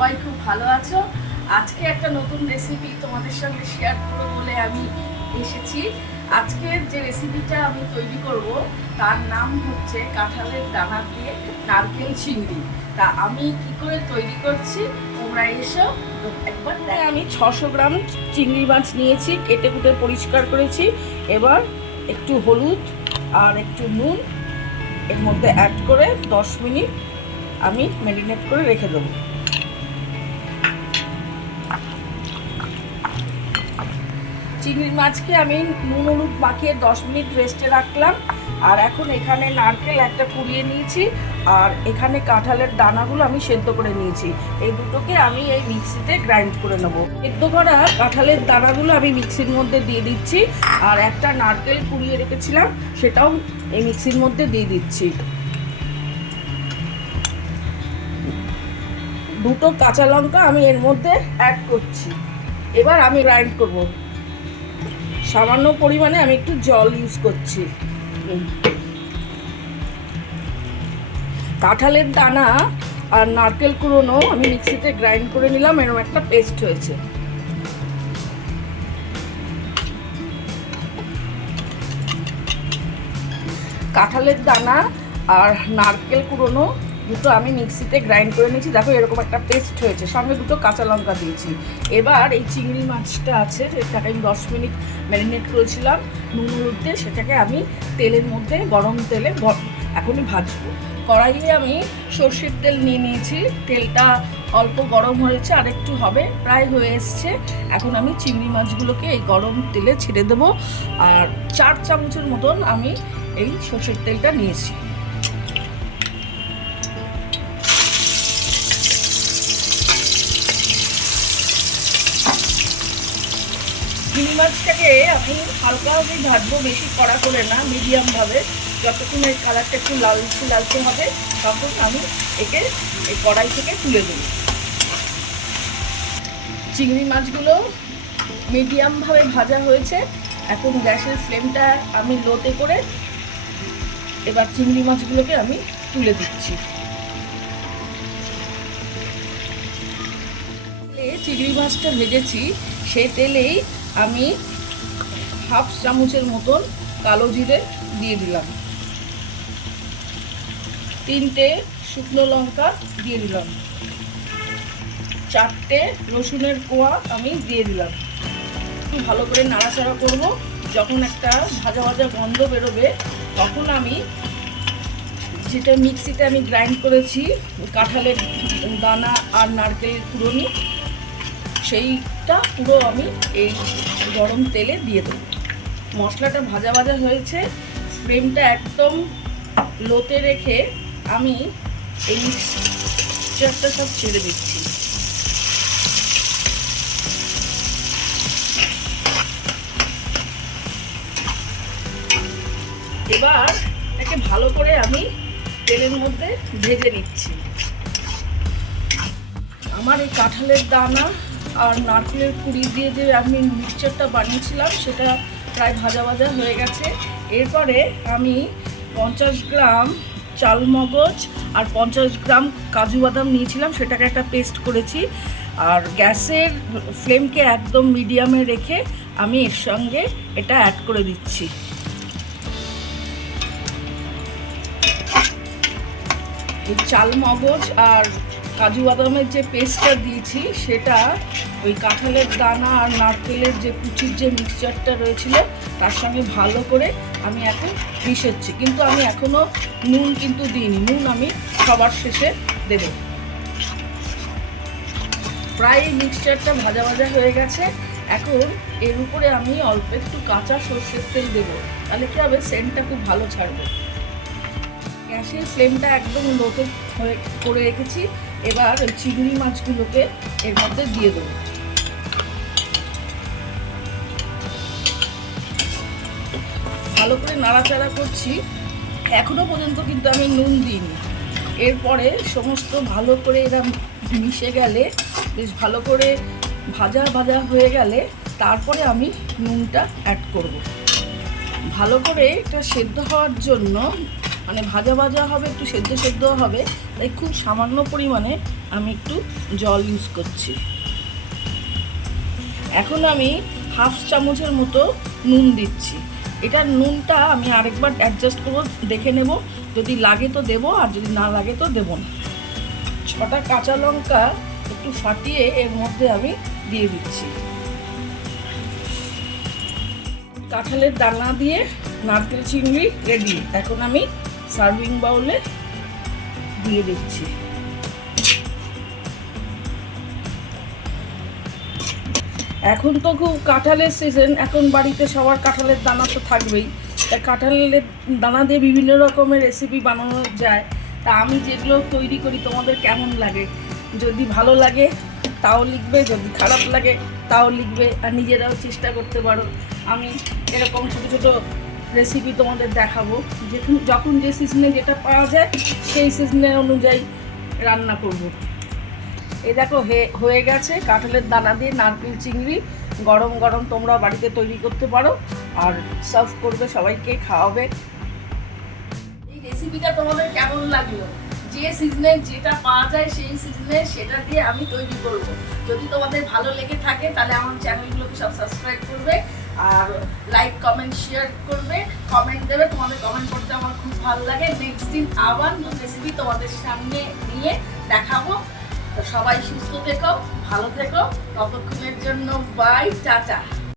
সবাই খুব ভালো আছো। আজকে একটা নতুন রেসিপি তোমাদের সঙ্গে শেয়ার করবো বলে আমি এসেছি। আজকের যে রেসিপিটা আমি তৈরি করব তার নাম হচ্ছে কাঁঠালের দানা দিয়ে নারকেল চিংড়ি। তা আমি কি করে তৈরি করছি তোমরা এসো একবার। আমি 600 গ্রাম চিংড়ি মাছ নিয়েছি, কেটে কুটে পরিষ্কার করেছি। এবার একটু হলুদ আর একটু নুন এর মধ্যে অ্যাড করে 10 মিনিট আমি ম্যারিনেট করে রেখে দেবো। চিংড়ি মাছকে আমি নুন হলুদ মাখিয়ে 10 মিনিট রেস্টে রাখলাম। আর এখন এখানে নারকেল একটা কুড়িয়ে নিয়েছি, আর এখানে কাঁঠালের দানাগুলো আমি সেদ্ধ করে নিয়েছি। এই দুটোকে আমি এই মিক্সিতে গ্রাইন্ড করে নেব। সেদ্ধ করা কাঁঠালের দানাগুলো আমি মিক্সির মধ্যে দিয়ে দিচ্ছি, আর একটা নারকেল কুড়িয়ে রেখেছিলাম সেটাও এই মিক্সির মধ্যে দিয়ে দিচ্ছি। দুটো কাঁচা লঙ্কা আমি এর মধ্যে অ্যাড করছি। এবার আমি গ্রাইন্ড করব। সামান্য পরিমাণে আমি একটু জল ইউজ করছি। কাঁঠালের দানা আর নারকেল কুড়োনো আমি মিক্সিতে গ্রাইন্ড করে নিলাম, এরকম একটা পেস্ট হয়েছে। কাঁঠালের দানা আর নারকেল কুড়োনো দুটো আমি মিক্সিতে গ্রাইন্ড করে নিয়েছি, দেখো এরকম একটা পেস্ট হয়েছে। সঙ্গে দুটো কাঁচা লঙ্কা দিয়েছি। এবার এই চিংড়ি মাছটা আছে যেটাকে আমি 10 মিনিট ম্যারিনেট করেছিলাম নুন হলুদ দিয়ে, সেটাকে আমি তেলের মধ্যে গরম তেলে এখনই ভাজবো। কড়াইয়ে আমি সর্ষের তেল নিয়ে নিয়েছি, তেলটা অল্প গরম হয়েছে, আর একটু হবে, প্রায় হয়ে এসছে। এখন আমি চিংড়ি মাছগুলোকে এই গরম তেলে ছেড়ে দেবো। আর 4 চামচের মতন আমি এই সর্ষের তেলটা নিয়েছি। চিংড়ি মাছটাকে আমি হালকাভাবেই ভাজবো, বেশি কড়া করে না, মিডিয়ামভাবে। যতক্ষণ এই কালারটা একটু লালচে লালচে হবে তখন আমি একে এই কড়াই থেকে তুলে দেব। চিংড়ি মাছগুলো মিডিয়ামভাবে ভাজা হয়েছে। এখন গ্যাসের ফ্লেমটা আমি লোতে করে এবার চিংড়ি মাছগুলোকে আমি তুলে দিচ্ছি। চিংড়ি মাছটা ভেজেছি সেই তেলেই আমি হাফ চামচের মতন কালো জিরে দিয়ে দিলাম, 3টে শুকনো লঙ্কা দিয়ে দিলাম, 4টে রসুনের কোয়া আমি দিয়ে দিলাম। একটু ভালো করে নাড়াচাড়া করব। যখন একটা ভাজা ভাজা গন্ধ বেরোবে তখন আমি যেটা মিক্সিতে আমি গ্রাইন্ড করেছি কাঁঠালের দানা আর নারকেলের কুড়োনি, সেইটা পুরো আমি এই গরম তেলে দিয়ে দেবো। মশলাটা ভাজা ভাজা হয়েছে, ফ্লেমটা একদম লোতে রেখে আমি এই মিক্সচারটা সব ছেড়ে দিচ্ছি। এবার এটাকে ভালো করে আমি তেলের মধ্যে ভেজে নিচ্ছি। আমার এই কাঁঠালের দানা আর নারকেলের কুড়ি দিয়ে যে আমি মিক্সচারটা বানিয়েছিলাম সেটা প্রায় ভাজা ভাজা হয়ে গেছে। এরপরে আমি 50 গ্রাম চালমগজ আর 50 গ্রাম কাজু বাদাম নিয়েছিলাম, সেটাকে একটা পেস্ট করেছি। আর গ্যাসের ফ্লেমকে একদম মিডিয়ামে রেখে আমি এর সঙ্গে এটা অ্যাড করে দিচ্ছি। এই চালমগজ আর কাজু বাদামের যে পেস্টটা দিয়েছি সেটা ওই কাঁঠালের দানা আর নারকেলের যে কুচির যে মিক্সচারটা রয়েছিল তার সঙ্গে ভালো করে আমি এখন মিশাচ্ছি। কিন্তু আমি এখনও নুন কিন্তু দিইনি, নুন আমি সবার শেষে দেব। প্রায় মিক্সচারটা ভাজা ভাজা হয়ে গেছে। এখন এর উপরে আমি অল্প একটু কাঁচা সর্ষের তেল দেবো, তাহলে কী হবে, সেন্টটা খুব ভালো ছাড়বে। গ্যাসের ফ্লেমটা একদম লোতে করে রেখেছি। এবার ওই চিংড়ি মাছগুলোকে এর মধ্যে দিয়ে দেবো। ভালো করে নাড়াচাড়া করছি, এখনো পর্যন্ত কিন্তু আমি নুন দিইনি। এরপরে সমস্ত ভালো করে এরা মিশে গেলে, বেশ ভালো করে ভাজা ভাজা হয়ে গেলে তারপরে আমি নুনটা অ্যাড করব। ভালো করে এটা সেদ্ধ হওয়ার জন্য মানে ভাজা ভাজা হবে, একটু সেদ্ধ সেদ্ধ হবে, তাই খুব সামান্য পরিমাণে আমি একটু জল ইউজ করছি। এখন আমি হাফ চামচের মতো নুন দিচ্ছি। এটার নুনটা আমি আরেকবার অ্যাডজাস্ট করবো, দেখে নেব, যদি লাগে তো দেবো, আর যদি না লাগে তো দেবো না। 6টা কাঁচা লঙ্কা একটু ফাটিয়ে এর মধ্যে আমি দিয়ে দিচ্ছি। কাঁঠালের দানা দিয়ে নারকেল চিংড়ি রেডি। এখন আমি সার্ভিং বাউলে দিয়ে দিচ্ছি। এখন তো খুব কাঁঠালের সিজন, এখন বাড়িতে সবার কাঁঠালের দানা তো থাকবেই, তাই কাঁঠালের দানা দিয়ে বিভিন্ন রকমের রেসিপি বানানো যায়। তা আমি যেগুলো তৈরি করি তোমাদের কেমন লাগে, যদি ভালো লাগে তাও লিখবে, যদি খারাপ লাগে তাও লিখবে, আর নিজেরাও চেষ্টা করতে পারো। আমি এরকম ছোটো ছোটো রেসিপি তোমাদের দেখাবো, যখন যে সিজনে যেটা পাওয়া যায় সেই সিজনের অনুযায়ী রান্না করব। এই দেখো হয়ে গেছে কাঁঠালের দানা দিয়ে নারকেল চিংড়ি। গরম গরম তোমরা বাড়িতে তৈরি করতে পারো আর সার্ভ করবে, সবাইকে খাওয়াবে। এই রেসিপিটা তোমাদের কেমন লাগলো? যে সিজনে যেটা পাওয়া যায় সেই সিজনে সেটা দিয়ে আমি তৈরি করব। যদি তোমাদের ভালো লেগে থাকে তাহলে আমার চ্যানেলগুলোকে সব সাবস্ক্রাইব করবে, আর লাইক কমেন্ট শেয়ার করবে, কমেন্ট দেবে। তোমাদের কমেন্ট করতে আমার খুব ভালো লাগে। নেক্সট দিন আবার নতুন রেসিপি তোমাদের সামনে নিয়ে দেখাবো। তো সবাই সুস্থ থেকো, ভালো থেকো, ততক্ষণের জন্য বাই, টাটা।